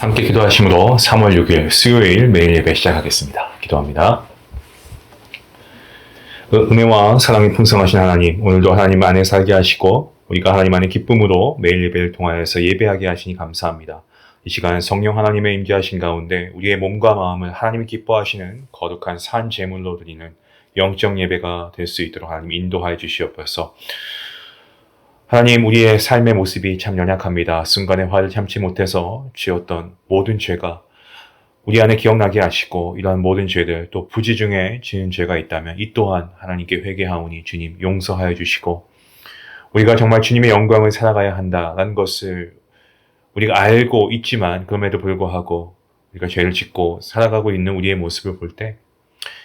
함께 기도하심으로 3월 6일 수요일 매일 예배 시작하겠습니다. 기도합니다. 은혜와 사랑이 풍성하신 하나님, 오늘도 하나님 안에 살게 하시고 우리가 하나님 안에 기쁨으로 매일 예배를 통하여서 예배하게 하시니 감사합니다. 이 시간 성령 하나님의 임재하신 가운데 우리의 몸과 마음을 하나님이 기뻐하시는 거룩한 산 제물로 드리는 영적 예배가 될 수 있도록 하나님 인도하여 주시옵소서. 하나님, 우리의 삶의 모습이 참 연약합니다. 순간의 화를 참지 못해서 지었던 모든 죄가 우리 안에 기억나게 하시고, 이러한 모든 죄들, 또 부지 중에 지은 죄가 있다면 이 또한 하나님께 회개하오니 주님 용서하여 주시고, 우리가 정말 주님의 영광을 살아가야 한다는 것을 우리가 알고 있지만 그럼에도 불구하고 우리가 죄를 짓고 살아가고 있는 우리의 모습을 볼 때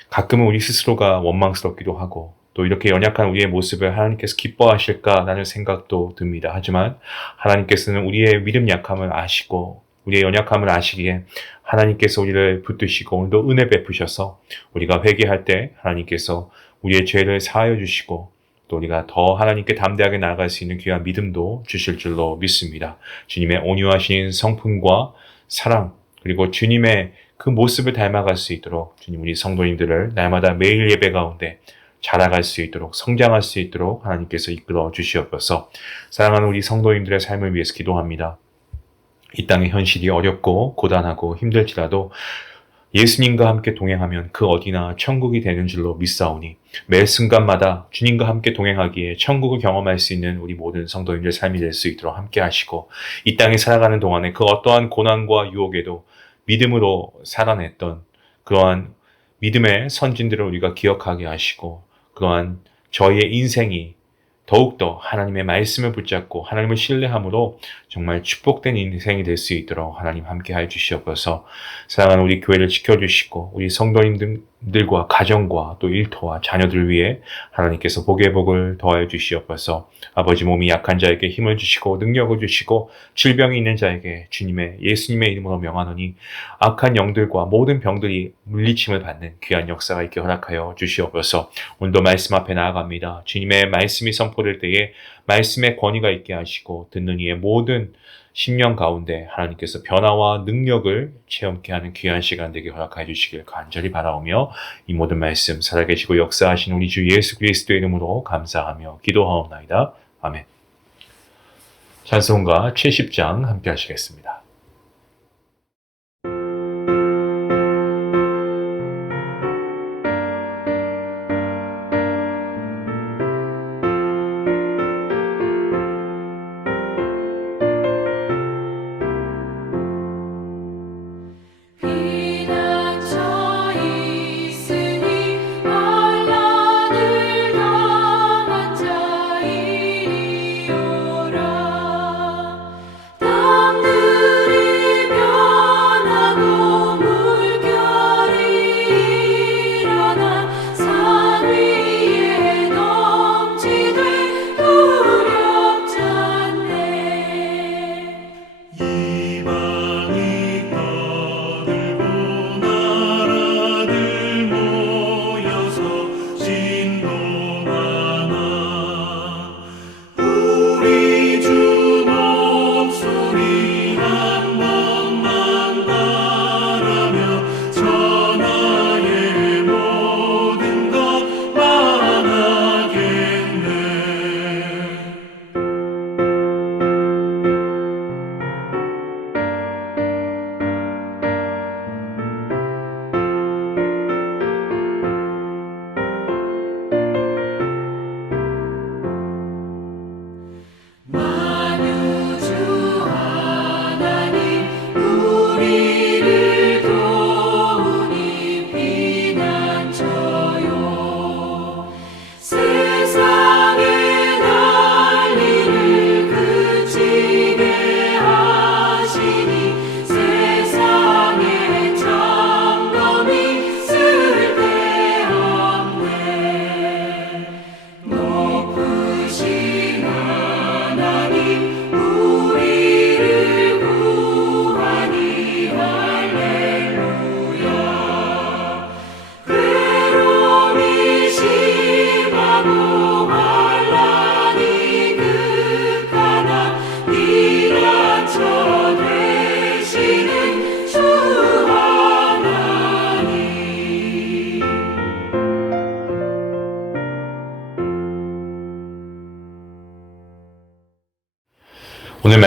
가끔은 우리 스스로가 원망스럽기도 하고, 또 이렇게 연약한 우리의 모습을 하나님께서 기뻐하실까라는 생각도 듭니다. 하지만 하나님께서는 우리의 믿음 약함을 아시고 우리의 연약함을 아시기에 하나님께서 우리를 붙드시고 오늘도 은혜 베푸셔서 우리가 회개할 때 하나님께서 우리의 죄를 사하여 주시고 또 우리가 더 하나님께 담대하게 나아갈 수 있는 귀한 믿음도 주실 줄로 믿습니다. 주님의 온유하신 성품과 사랑, 그리고 주님의 그 모습을 닮아갈 수 있도록 주님 우리 성도님들을 날마다 매일 예배 가운데 자라갈 수 있도록, 성장할 수 있도록 하나님께서 이끌어 주시옵소서. 사랑하는 우리 성도님들의 삶을 위해서 기도합니다. 이 땅의 현실이 어렵고 고단하고 힘들지라도 예수님과 함께 동행하면 그 어디나 천국이 되는 줄로 믿사오니 매 순간마다 주님과 함께 동행하기에 천국을 경험할 수 있는 우리 모든 성도님들의 삶이 될 수 있도록 함께 하시고, 이 땅에 살아가는 동안에 그 어떠한 고난과 유혹에도 믿음으로 살아냈던 그러한 믿음의 선진들을 우리가 기억하게 하시고, 그러한 저희의 인생이 더욱더 하나님의 말씀을 붙잡고 하나님을 신뢰함으로 정말 축복된 인생이 될 수 있도록 하나님 함께 하여 주시옵소서. 사랑하는 우리 교회를 지켜주시고 우리 성도님들과 가정과 또 일터와 자녀들 위해 하나님께서 복의 복을 더하여 주시옵소서. 아버지, 몸이 약한 자에게 힘을 주시고 능력을 주시고 질병이 있는 자에게 주님의 예수님의 이름으로 명하노니 악한 영들과 모든 병들이 물리침을 받는 귀한 역사가 있게 허락하여 주시옵소서. 오늘도 말씀 앞에 나아갑니다. 주님의 말씀이 선포될 때에 말씀의 권위가 있게 하시고 듣는 이의 모든 심령 가운데 하나님께서 변화와 능력을 체험케 하는 귀한 시간 되게 허락하여 주시길 간절히 바라오며, 이 모든 말씀 살아계시고 역사하신 우리 주 예수 그리스도의 이름으로 감사하며 기도하옵나이다. 아멘. 찬송가 70장 함께 하시겠습니다. 땀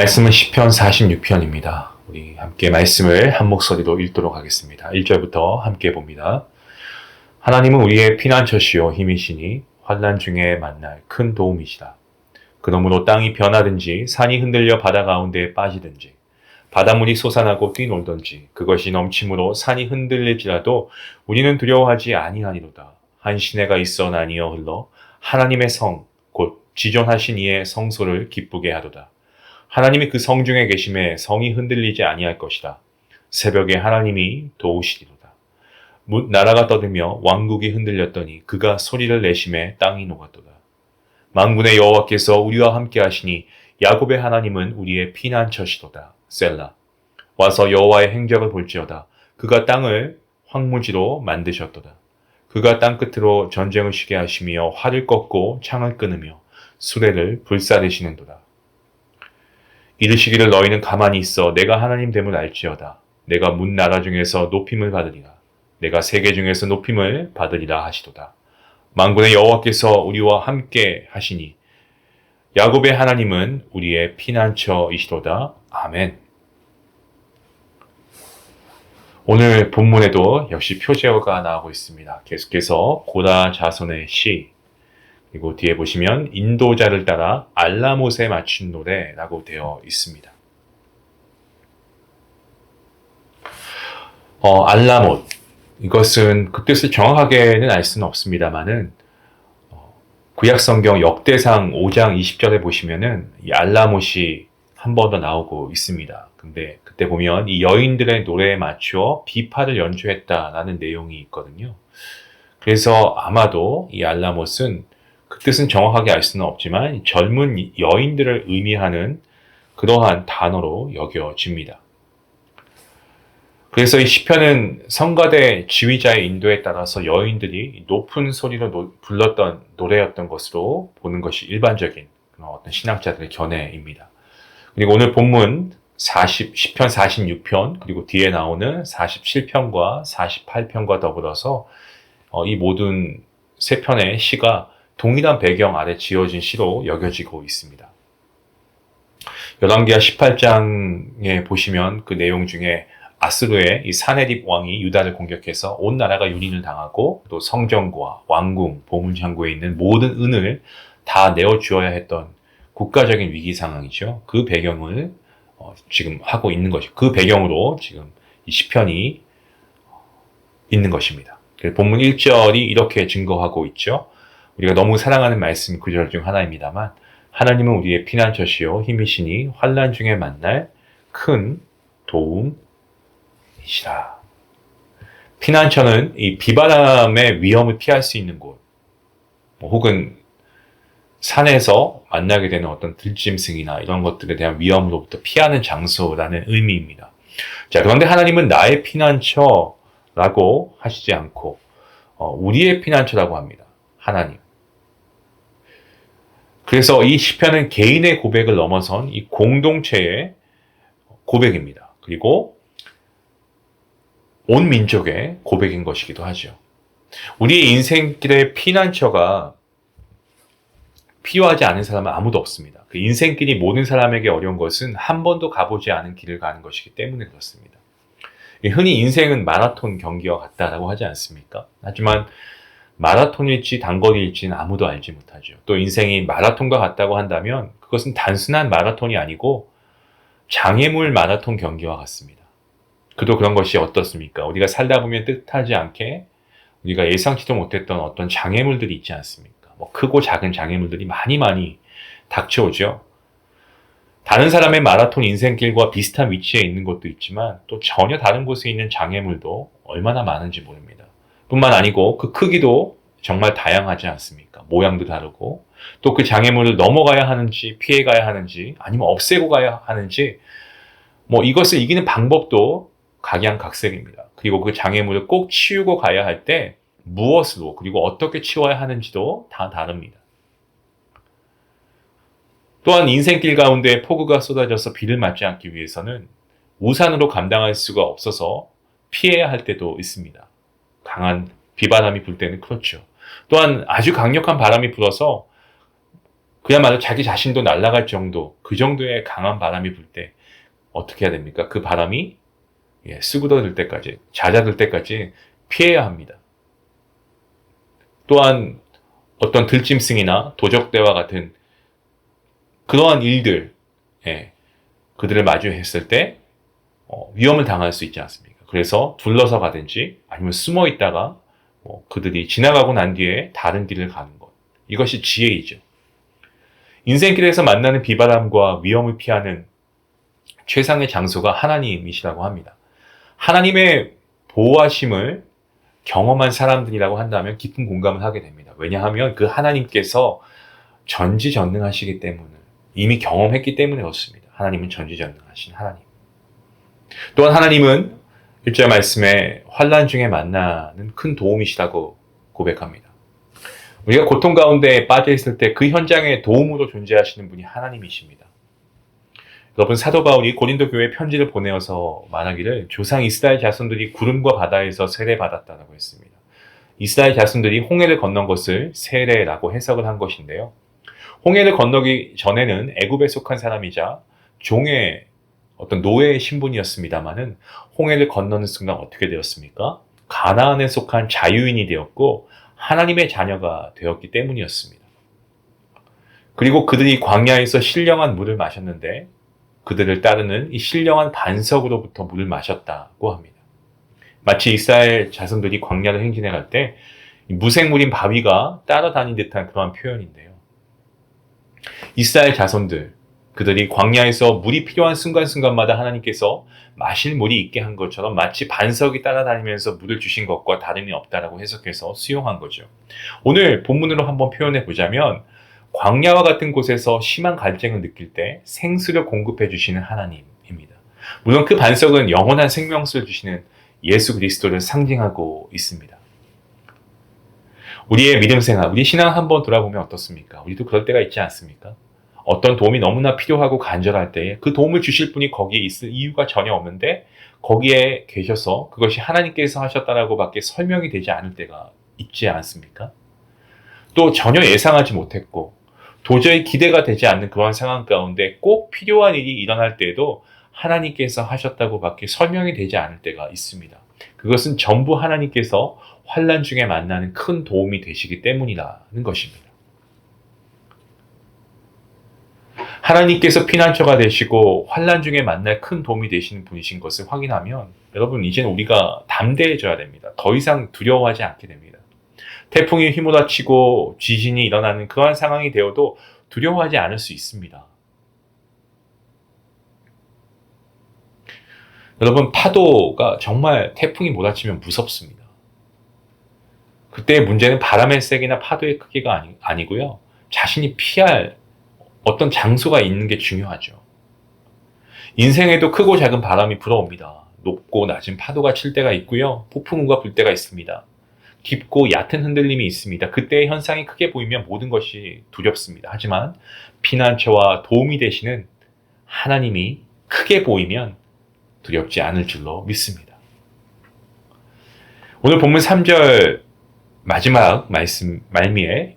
말씀은 시편 46편입니다. 우리 함께 말씀을 한 목소리로 읽도록 하겠습니다. 1절부터 함께 봅니다. 하나님은 우리의 피난처시요 힘이시니 환난 중에 만날 큰 도움이시다. 그러므로 땅이 변하든지 산이 흔들려 바다 가운데에 빠지든지 바닷물이 솟아나고 뛰놀든지 그것이 넘침으로 산이 흔들릴지라도 우리는 두려워하지 아니하니로다. 한 시내가 있어 나뉘어 흘러 하나님의 성 곧 지존하신 이의 성소를 기쁘게 하도다. 하나님이 그 성 중에 계심에 성이 흔들리지 아니할 것이다. 새벽에 하나님이 도우시리로다. 나라가 떠들며 왕국이 흔들렸더니 그가 소리를 내심에 땅이 녹았도다. 만군의 여호와께서 우리와 함께 하시니 야곱의 하나님은 우리의 피난처시도다. 셀라. 와서 여호와의 행적을 볼지어다. 그가 땅을 황무지로 만드셨도다. 그가 땅끝으로 전쟁을 쉬게 하시며 활을 꺾고 창을 끊으며 수레를 불사르시는도다. 이르시기를 너희는 가만히 있어 내가 하나님 됨을 알지어다. 내가 문 나라 중에서 높임을 받으리라. 내가 세계 중에서 높임을 받으리라 하시도다. 만군의 여호와께서 우리와 함께 하시니 야곱의 하나님은 우리의 피난처이시도다. 아멘. 오늘 본문에도 역시 표제어가 나오고 있습니다. 계속해서 고라 자손의 시, 그리고 뒤에 보시면 인도자를 따라 알라못에 맞춘 노래라고 되어 있습니다. 알라못, 이것은 그 뜻을 정확하게는 알 수는 없습니다만은 구약성경 역대상 5장 20절에 보시면은 이 알라못이 한 번 더 나오고 있습니다. 근데 그때 보면 이 여인들의 노래에 맞추어 비파를 연주했다라는 내용이 있거든요. 그래서 아마도 이 알라못은 그 뜻은 정확하게 알 수는 없지만 젊은 여인들을 의미하는 그러한 단어로 여겨집니다. 그래서 이 시편은 성가대 지휘자의 인도에 따라서 여인들이 높은 소리로 불렀던 노래였던 것으로 보는 것이 일반적인 어떤 신학자들의 견해입니다. 그리고 오늘 본문 시편 46편 그리고 뒤에 나오는 47편과 48편과 더불어서 이 모든 세 편의 시가 동일한 배경 아래 지어진 시로 여겨지고 있습니다. 열왕기하 18장에 보시면 그 내용 중에 아스루의 이 사네립 왕이 유다를 공격해서 온 나라가 유린을 당하고 또 성전과 왕궁, 보문창고에 있는 모든 은을 다 내어주어야 했던 국가적인 위기 상황이죠. 그 배경을 지금 하고 있는 것이 그 배경으로 지금 이 시편이 있는 것입니다. 본문 1절이 이렇게 증거하고 있죠. 우리가 너무 사랑하는 말씀 구절 중 하나입니다만 하나님은 우리의 피난처시요 힘이시니 환난 중에 만날 큰 도움이시라. 피난처는 이 비바람의 위험을 피할 수 있는 곳, 혹은 산에서 만나게 되는 어떤 들짐승이나 이런 것들에 대한 위험으로부터 피하는 장소라는 의미입니다. 자, 그런데 하나님은 나의 피난처라고 하시지 않고 우리의 피난처라고 합니다. 하나님. 그래서 이 시편은 개인의 고백을 넘어선 이 공동체의 고백입니다. 그리고 온 민족의 고백인 것이기도 하죠. 우리의 인생길의 피난처가 필요하지 않은 사람은 아무도 없습니다. 그 인생길이 모든 사람에게 어려운 것은 한 번도 가보지 않은 길을 가는 것이기 때문에 그렇습니다. 흔히 인생은 마라톤 경기와 같다라고 하지 않습니까? 하지만 마라톤일지 단거리일지는 아무도 알지 못하죠. 또 인생이 마라톤과 같다고 한다면 그것은 단순한 마라톤이 아니고 장애물 마라톤 경기와 같습니다. 그도 그런 것이 어떻습니까? 우리가 살다 보면 뜻하지 않게 우리가 예상치도 못했던 어떤 장애물들이 있지 않습니까? 크고 작은 장애물들이 많이 닥쳐오죠. 다른 사람의 마라톤 인생길과 비슷한 위치에 있는 것도 있지만 또 전혀 다른 곳에 있는 장애물도 얼마나 많은지 모릅니다. 뿐만 아니고 그 크기도 정말 다양하지 않습니까? 모양도 다르고 또 그 장애물을 넘어가야 하는지 피해가야 하는지 아니면 없애고 가야 하는지 이것을 이기는 방법도 각양각색입니다. 그리고 그 장애물을 꼭 치우고 가야 할 때 무엇으로 그리고 어떻게 치워야 하는지도 다 다릅니다. 또한 인생길 가운데 폭우가 쏟아져서 비를 맞지 않기 위해서는 우산으로 감당할 수가 없어서 피해야 할 때도 있습니다. 강한 비바람이 불 때는 그렇죠. 또한 아주 강력한 바람이 불어서 그야말로 자기 자신도 날아갈 정도, 그 정도의 강한 바람이 불 때 어떻게 해야 됩니까? 그 바람이 쓰러들 때까지, 잦아들 때까지 피해야 합니다. 또한 어떤 들짐승이나 도적대와 같은 그러한 일들, 그들을 마주했을 때 위험을 당할 수 있지 않습니까? 그래서 둘러서 가든지 아니면 숨어 있다가 그들이 지나가고 난 뒤에 다른 길을 가는 것. 이것이 지혜이죠. 인생길에서 만나는 비바람과 위험을 피하는 최상의 장소가 하나님이시라고 합니다. 하나님의 보호하심을 경험한 사람들이라고 한다면 깊은 공감을 하게 됩니다. 왜냐하면 그 하나님께서 전지전능하시기 때문에, 이미 경험했기 때문에 그렇습니다. 하나님은 전지전능하신 하나님. 또한 하나님은 1절 말씀에 환난 중에 만나는 큰 도움이시라고 고백합니다. 우리가 고통 가운데 빠져 있을 때 그 현장에 도움으로 존재하시는 분이 하나님이십니다. 여러분, 사도 바울이 고린도 교회에 편지를 보내어서 말하기를 조상 이스라엘 자손들이 구름과 바다에서 세례받았다라고 했습니다. 이스라엘 자손들이 홍해를 건넌 것을 세례라고 해석을 한 것인데요. 홍해를 건너기 전에는 애굽에 속한 사람이자 종의 어떤 노예의 신분이었습니다마는 홍해를 건너는 순간 어떻게 되었습니까? 가나안에 속한 자유인이 되었고 하나님의 자녀가 되었기 때문이었습니다. 그리고 그들이 광야에서 신령한 물을 마셨는데 그들을 따르는 이 신령한 반석으로부터 물을 마셨다고 합니다. 마치 이스라엘 자손들이 광야를 행진해 갈 때 무생물인 바위가 따라다닌 듯한 그러한 표현인데요. 이스라엘 자손들, 그들이 광야에서 물이 필요한 순간순간마다 하나님께서 마실 물이 있게 한 것처럼 마치 반석이 따라다니면서 물을 주신 것과 다름이 없다라고 해석해서 수용한 거죠. 오늘 본문으로 한번 표현해 보자면 광야와 같은 곳에서 심한 갈증을 느낄 때 생수를 공급해 주시는 하나님입니다. 물론 그 반석은 영원한 생명수를 주시는 예수 그리스도를 상징하고 있습니다. 우리의 믿음 생활, 우리 신앙 한번 돌아보면 어떻습니까? 우리도 그럴 때가 있지 않습니까? 어떤 도움이 너무나 필요하고 간절할 때에 그 도움을 주실 분이 거기에 있을 이유가 전혀 없는데 거기에 계셔서 그것이 하나님께서 하셨다라고 밖에 설명이 되지 않을 때가 있지 않습니까? 또 전혀 예상하지 못했고 도저히 기대가 되지 않는 그런 상황 가운데 꼭 필요한 일이 일어날 때에도 하나님께서 하셨다고 밖에 설명이 되지 않을 때가 있습니다. 그것은 전부 하나님께서 환난 중에 만나는 큰 도움이 되시기 때문이라는 것입니다. 하나님께서 피난처가 되시고 환난 중에 만날 큰 도움이 되시는 분이신 것을 확인하면 여러분 이제는 우리가 담대해져야 됩니다. 더 이상 두려워하지 않게 됩니다. 태풍이 휘몰아치고 지진이 일어나는 그러한 상황이 되어도 두려워하지 않을 수 있습니다. 여러분, 파도가 정말 태풍이 몰아치면 무섭습니다. 그때의 문제는 바람의 세기나 파도의 크기가 아니고요. 자신이 피할 어떤 장소가 있는 게 중요하죠. 인생에도 크고 작은 바람이 불어옵니다. 높고 낮은 파도가 칠 때가 있고요. 폭풍우가 불 때가 있습니다. 깊고 얕은 흔들림이 있습니다. 그때의 현상이 크게 보이면 모든 것이 두렵습니다. 하지만 피난처와 도움이 되시는 하나님이 크게 보이면 두렵지 않을 줄로 믿습니다. 오늘 본문 3절 마지막 말씀 말미에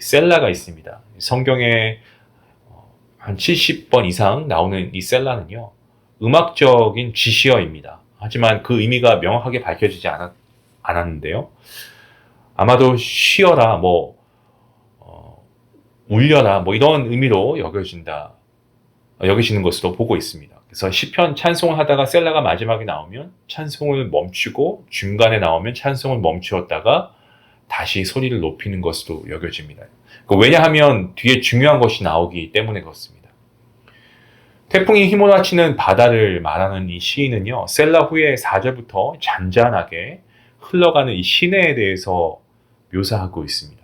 셀라가 있습니다. 성경에 한 70번 이상 나오는 이 셀라는요, 음악적인 지시어입니다. 하지만 그 의미가 명확하게 밝혀지지 않았는데요. 아마도 쉬어라, 울려라, 이런 의미로 여겨지는 것으로 보고 있습니다. 그래서 시편 찬송을 하다가 셀라가 마지막에 나오면 찬송을 멈추고 중간에 나오면 찬송을 멈추었다가 다시 소리를 높이는 것으로 여겨집니다. 왜냐하면 뒤에 중요한 것이 나오기 때문에 그렇습니다. 태풍이 휘몰아치는 바다를 말하는 이 시인은요, 셀라 후에 4절부터 잔잔하게 흘러가는 이 시내에 대해서 묘사하고 있습니다.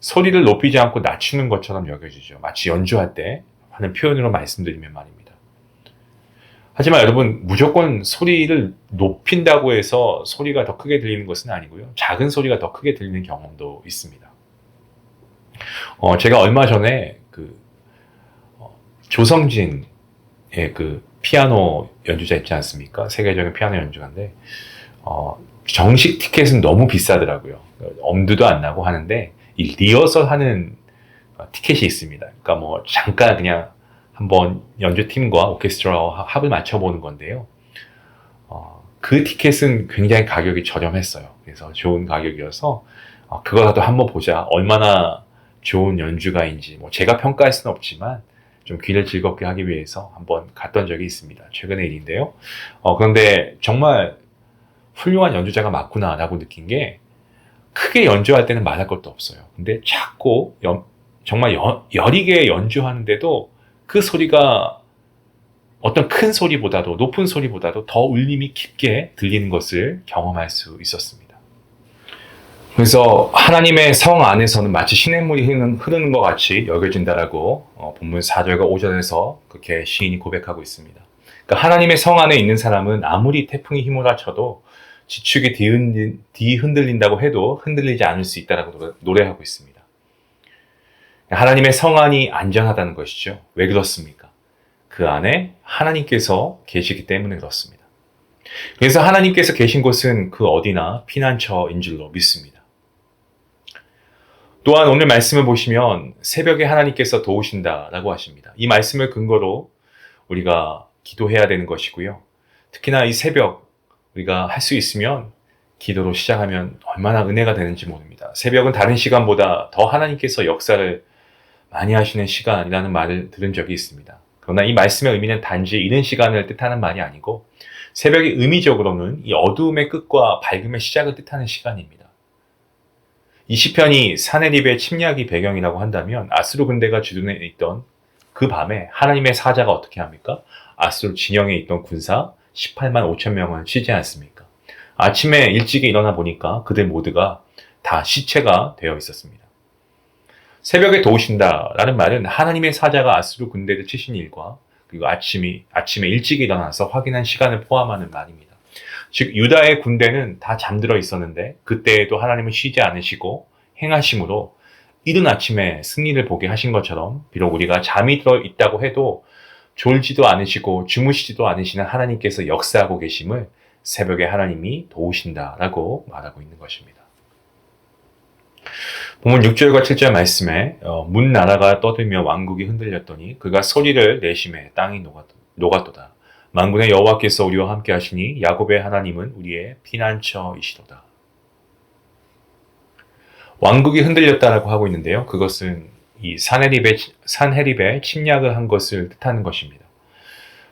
소리를 높이지 않고 낮추는 것처럼 여겨지죠. 마치 연주할 때 하는 표현으로 말씀드리면 말입니다. 하지만 여러분, 무조건 소리를 높인다고 해서 소리가 더 크게 들리는 것은 아니고요. 작은 소리가 더 크게 들리는 경험도 있습니다. 제가 얼마 전에 조성진의 피아노 연주자 있지 않습니까? 세계적인 피아노 연주가인데, 정식 티켓은 너무 비싸더라고요. 엄두도 안 나고 하는데, 이 리허설 하는 티켓이 있습니다. 그러니까 뭐 잠깐 그냥 한번 연주팀과 오케스트라와 합을 맞춰보는 건데요. 그 티켓은 굉장히 가격이 저렴했어요. 그래서 좋은 가격이어서 그거라도 한번 보자. 얼마나 좋은 연주가인지 뭐 제가 평가할 수는 없지만 좀 귀를 즐겁게 하기 위해서 한번 갔던 적이 있습니다. 최근의 일인데요. 그런데 정말 훌륭한 연주자가 맞구나라고 느낀 게 크게 연주할 때는 말할 것도 없어요. 근데 작고 정말 여리게 연주하는데도 그 소리가 어떤 큰 소리보다도 높은 소리보다도 더 울림이 깊게 들리는 것을 경험할 수 있었습니다. 그래서 하나님의 성 안에서는 마치 시냇물이 흐르는 것 같이 여겨진다라고 본문 4절과 5절에서 그렇게 시인이 고백하고 있습니다. 그러니까 하나님의 성 안에 있는 사람은 아무리 태풍이 휘몰아쳐도 지축이 뒤흔들린다고 해도 흔들리지 않을 수 있다라고 노래하고 있습니다. 하나님의 성 안이 안전하다는 것이죠. 왜 그렇습니까? 그 안에 하나님께서 계시기 때문에 그렇습니다. 그래서 하나님께서 계신 곳은 그 어디나 피난처인 줄로 믿습니다. 또한 오늘 말씀을 보시면 새벽에 하나님께서 도우신다라고 하십니다. 이 말씀을 근거로 우리가 기도해야 되는 것이고요. 특히나 이 새벽 우리가 할 수 있으면 기도로 시작하면 얼마나 은혜가 되는지 모릅니다. 새벽은 다른 시간보다 더 하나님께서 역사를 많이 하시는 시간이라는 말을 들은 적이 있습니다. 그러나 이 말씀의 의미는 단지 이른 시간을 뜻하는 말이 아니고 새벽이 의미적으로는 이 어두움의 끝과 밝음의 시작을 뜻하는 시간입니다. 이 시편이 사네립의 침략이 배경이라고 한다면 아수르 군대가 주둔해 있던 그 밤에 하나님의 사자가 어떻게 합니까? 아수르 진영에 있던 군사 18만 5천 명을 치지 않습니까? 아침에 일찍이 일어나 보니까 그들 모두가 다 시체가 되어 있었습니다. 새벽에 도우신다라는 말은 하나님의 사자가 아수르 군대를 치신 일과 그리고 아침에 일찍 일어나서 확인한 시간을 포함하는 말입니다. 즉 유다의 군대는 다 잠들어 있었는데 그때에도 하나님은 쉬지 않으시고 행하심으로 이른 아침에 승리를 보게 하신 것처럼 비록 우리가 잠이 들어 있다고 해도 졸지도 않으시고 주무시지도 않으시는 하나님께서 역사하고 계심을 새벽에 하나님이 도우신다라고 말하고 있는 것입니다. 본문 6절과 7절 말씀에 문 나라가 떠들며 왕국이 흔들렸더니 그가 소리를 내심에 땅이 녹았도다. 만군의 여호와께서 우리와 함께 하시니 야곱의 하나님은 우리의 피난처이시도다. 왕국이 흔들렸다라고 하고 있는데요. 그것은 이 산헤립의 침략을 한 것을 뜻하는 것입니다.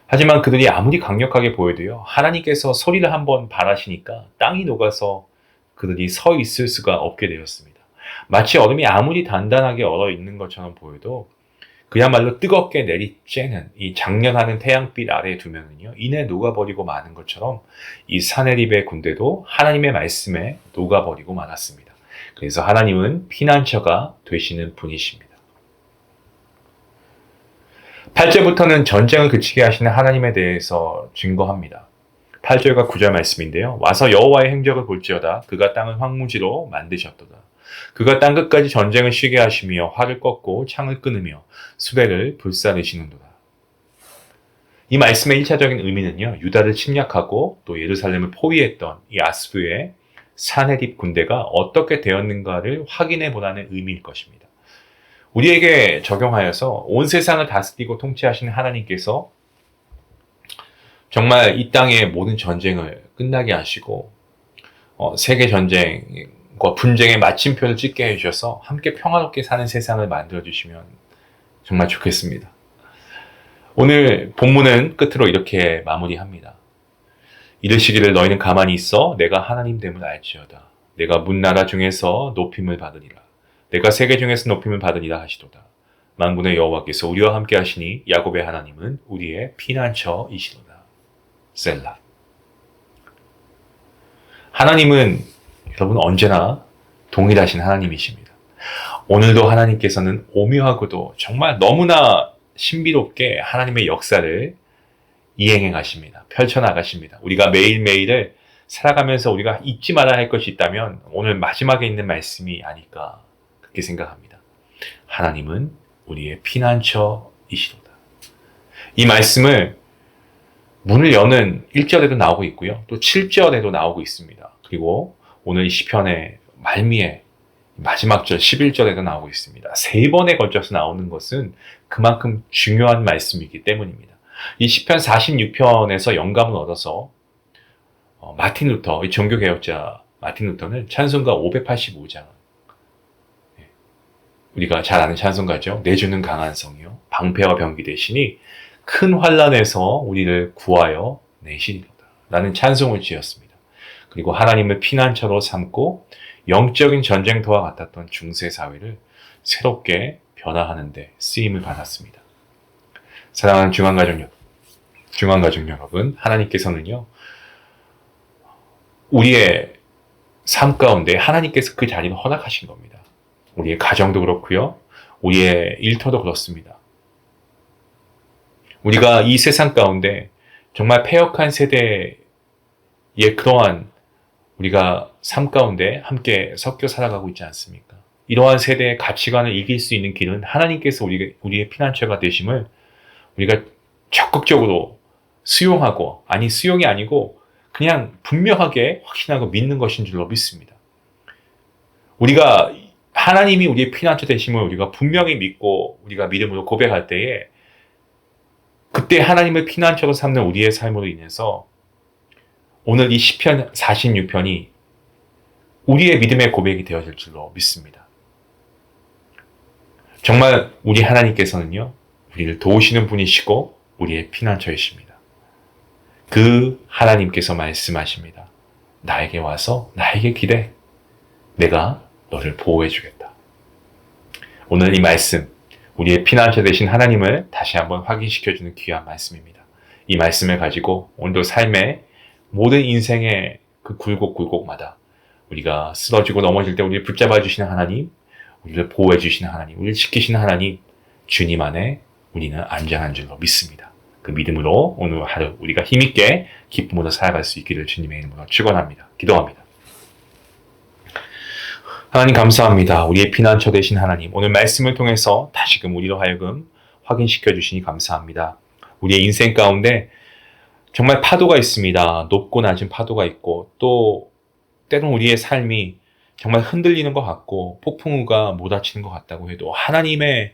하지만 그들이 아무리 강력하게 보여도요. 하나님께서 소리를 한번 발하시니까 땅이 녹아서 그들이 서 있을 수가 없게 되었습니다. 마치 얼음이 아무리 단단하게 얼어 있는 것처럼 보여도 그야말로 뜨겁게 내리쬐는 이 장렬하는 태양빛 아래에 두면은요 이내 녹아버리고 마는 것처럼 이 사네립의 군대도 하나님의 말씀에 녹아버리고 말았습니다. 그래서 하나님은 피난처가 되시는 분이십니다. 8절부터는 전쟁을 그치게 하시는 하나님에 대해서 증거합니다. 8절과 9절 말씀인데요. 와서 여호와의 행적을 볼지어다. 그가 땅을 황무지로 만드셨도다. 그가 땅 끝까지 전쟁을 쉬게 하시며 활을 꺾고 창을 끊으며 수레를 불사르시는도다. 이 말씀의 1차적인 의미는요. 유다를 침략하고 또 예루살렘을 포위했던 이 아수르의 사네립 군대가 어떻게 되었는가를 확인해 보라는 의미일 것입니다. 우리에게 적용하여서 온 세상을 다스리고 통치하시는 하나님께서 정말 이 땅의 모든 전쟁을 끝나게 하시고 세계 전쟁과 분쟁의 마침표를 찍게 해주셔서 함께 평화롭게 사는 세상을 만들어주시면 정말 좋겠습니다. 오늘 본문은 끝으로 이렇게 마무리합니다. 이르시기를 너희는 가만히 있어 내가 하나님됨을 알지어다. 내가 문나라 중에서 높임을 받으리라. 내가 세계 중에서 높임을 받으리라 하시도다. 만군의 여호와께서 우리와 함께 하시니 야곱의 하나님은 우리의 피난처이시도다. 셀라. 하나님은 여러분 언제나 동일하신 하나님이십니다. 오늘도 하나님께서는 오묘하고도 정말 너무나 신비롭게 하나님의 역사를 이행해 가십니다. 펼쳐나가십니다. 우리가 매일매일을 살아가면서 우리가 잊지 말아야 할 것이 있다면 오늘 마지막에 있는 말씀이 아닐까 그렇게 생각합니다. 하나님은 우리의 피난처이시도다. 이 말씀을 문을 여는 1절에도 나오고 있고요. 또 7절에도 나오고 있습니다. 그리고 오늘 이 시편의 말미에 마지막 절 11절에도 나오고 있습니다. 3번에 걸쳐서 나오는 것은 그만큼 중요한 말씀이기 때문입니다. 이 시편 46편에서 영감을 얻어서 마틴 루터, 이 종교개혁자 마틴 루터는 찬송가 585장, 우리가 잘 아는 찬송가죠. 내주는 강한 성이요 방패와 병기 되시니 큰 환난에서 우리를 구하여 내시리로다 라는 찬송을 지었습니다. 그리고 하나님을 피난처로 삼고 영적인 전쟁터와 같았던 중세사회를 새롭게 변화하는 데 쓰임을 받았습니다. 사랑하는 중앙가족 여러분, 하나님께서는요, 우리의 삶 가운데 하나님께서 그 자리를 허락하신 겁니다. 우리의 가정도 그렇고요, 우리의 일터도 그렇습니다. 우리가 이 세상 가운데 정말 패역한 세대의 그러한 우리가 삶 가운데 함께 섞여 살아가고 있지 않습니까? 이러한 세대의 가치관을 이길 수 있는 길은 하나님께서 우리의 피난처가 되심을 우리가 적극적으로 수용하고, 아니 수용이 아니고 그냥 분명하게 확신하고 믿는 것인 줄로 믿습니다. 우리가 하나님이 우리의 피난처 되심을 우리가 분명히 믿고 우리가 믿음으로 고백할 때에 그때 하나님을 피난처로 삼는 우리의 삶으로 인해서 오늘 이 시편 46편이 우리의 믿음의 고백이 되어질 줄로 믿습니다. 정말 우리 하나님께서는요, 우리를 도우시는 분이시고 우리의 피난처이십니다. 그 하나님께서 말씀하십니다. 나에게 와서 나에게 기대. 내가 너를 보호해 주겠다. 오늘 이 말씀, 우리의 피난처 되신 하나님을 다시 한번 확인시켜주는 귀한 말씀입니다. 이 말씀을 가지고 오늘도 삶의 모든 인생의 그 굴곡마다 우리가 쓰러지고 넘어질 때 우리를 붙잡아 주시는 하나님, 우리를 보호해 주시는 하나님, 우리를 지키시는 하나님, 주님 안에 우리는 안전한 줄로 믿습니다. 그 믿음으로 오늘 하루 우리가 힘있게 기쁨으로 살아갈 수 있기를 주님의 이름으로 축원합니다. 기도합니다. 하나님 감사합니다. 우리의 피난처 되신 하나님, 오늘 말씀을 통해서 다시금 우리로 하여금 확인시켜 주시니 감사합니다. 우리의 인생 가운데 정말 파도가 있습니다. 높고 낮은 파도가 있고, 또 때론 우리의 삶이 정말 흔들리는 것 같고 폭풍우가 몰아치는 것 같다고 해도 하나님의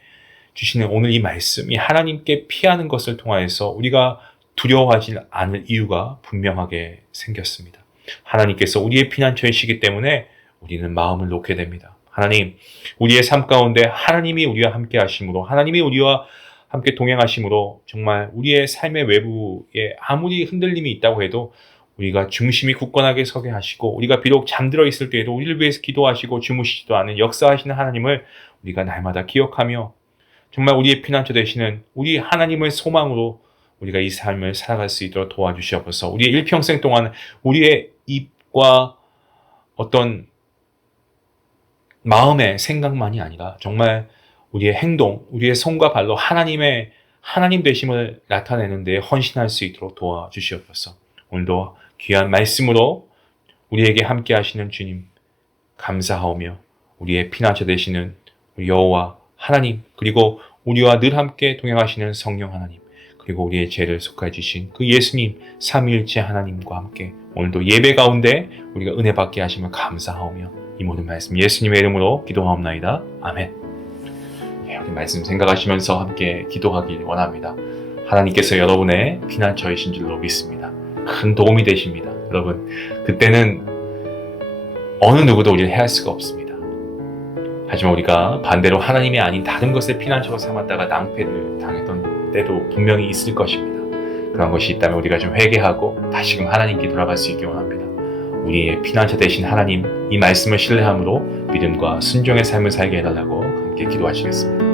주시는 오늘 이 말씀이 하나님께 피하는 것을 통하여서 우리가 두려워하지 않을 이유가 분명하게 생겼습니다. 하나님께서 우리의 피난처이시기 때문에 우리는 마음을 놓게 됩니다. 하나님, 우리의 삶 가운데 하나님이 우리와 함께 하심으로, 하나님이 우리와 함께 동행하심으로 정말 우리의 삶의 외부에 아무리 흔들림이 있다고 해도 우리가 중심이 굳건하게 서게 하시고, 우리가 비록 잠들어 있을 때에도 우리를 위해서 기도하시고 주무시지도 않은 역사하시는 하나님을 우리가 날마다 기억하며 정말 우리의 피난처 되시는 우리 하나님을 소망으로 우리가 이 삶을 살아갈 수 있도록 도와주시옵소서. 우리의 일평생 동안 우리의 입과 어떤 마음의 생각만이 아니라 정말 우리의 행동, 우리의 손과 발로 하나님 되심을 나타내는 데 헌신할 수 있도록 도와주시옵소서. 오늘도 귀한 말씀으로 우리에게 함께 하시는 주님 감사하오며, 우리의 피난처 되시는 우리 여호와 하나님, 그리고 우리와 늘 함께 동행하시는 성령 하나님, 그리고 우리의 죄를 속하여 주신 그 예수님 삼위일체 하나님과 함께 오늘도 예배 가운데 우리가 은혜 받게 하심을 감사하오며, 이 모든 말씀 예수님의 이름으로 기도하옵나이다. 아멘. 우리 말씀 생각하시면서 함께 기도하길 원합니다. 하나님께서 여러분의 피난처이신 줄로 믿습니다. 큰 도움이 되십니다. 여러분, 그때는 어느 누구도 우리를 해할 수가 없습니다. 하지만 우리가 반대로 하나님이 아닌 다른 것을 피난처로 삼았다가 낭패를 당했던 때도 분명히 있을 것입니다. 그런 것이 있다면 우리가 좀 회개하고 다시금 하나님께 돌아갈 수 있기 원합니다. 우리의 피난처 되신 하나님, 이 말씀을 신뢰함으로 믿음과 순종의 삶을 살게 해달라고 함께 기도하시겠습니다.